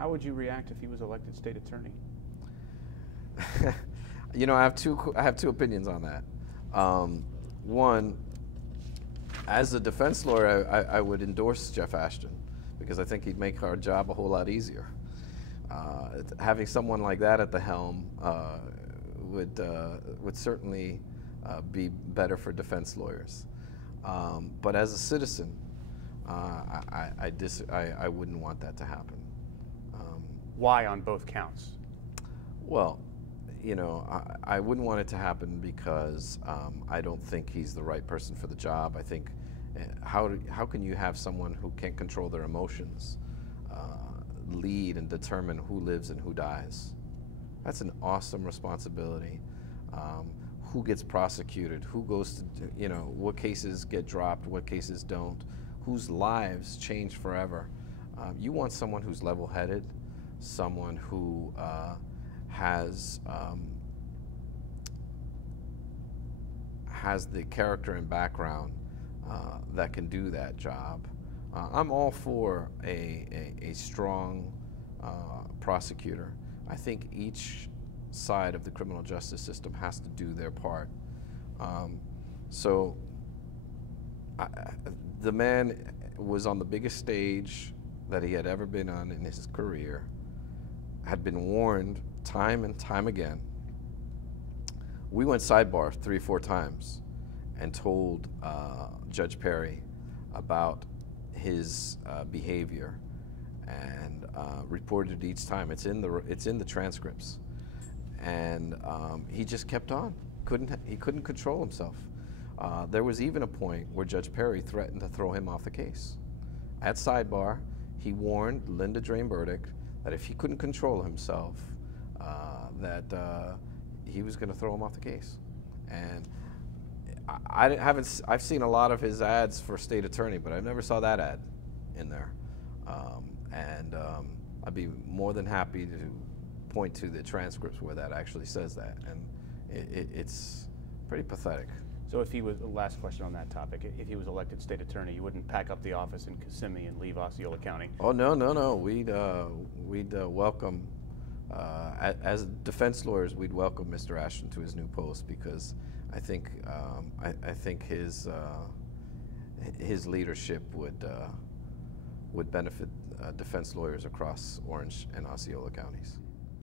how would you react if he was elected state attorney? You know, I have two opinions on that. One, as a defense lawyer, I would endorse Jeff Ashton because I think he'd make our job a whole lot easier. Having someone like that at the helm would certainly be better for defense lawyers. But as a citizen, I wouldn't want that to happen. Why on both counts? Well, you know, I wouldn't want it to happen because I don't think he's the right person for the job. I think how can you have someone who can't control their emotions lead and determine who lives and who dies? That's an awesome responsibility. Who gets prosecuted? Who goes to, you know, what cases get dropped, what cases don't? Whose lives change forever? You want someone who's level-headed, someone who has the character and background that can do that job. I'm all for a strong prosecutor. I think each side of the criminal justice system has to do their part. The man was on the biggest stage that he had ever been on in his career, had been warned time and time again. We went sidebar 3 or 4 times and told Judge Perry about his behavior and reported each time. It's in the transcripts, and he just kept on. He couldn't control himself. There was even a point where Judge Perry threatened to throw him off the case. At sidebar, he warned Linda Drane Burdick that if he couldn't control himself, he was going to throw him off the case. And I've seen a lot of his ads for state attorney, but I never saw that ad in there. I'd be more than happy to point to the transcripts where that actually says that, and it's pretty pathetic. So if he was, the last question on that topic, if he was elected state attorney, you wouldn't pack up the office in Kissimmee and leave Osceola County? Oh, no. We'd welcome, as defense lawyers, we'd welcome Mr. Ashton to his new post, because I think his leadership would benefit defense lawyers across Orange and Osceola counties.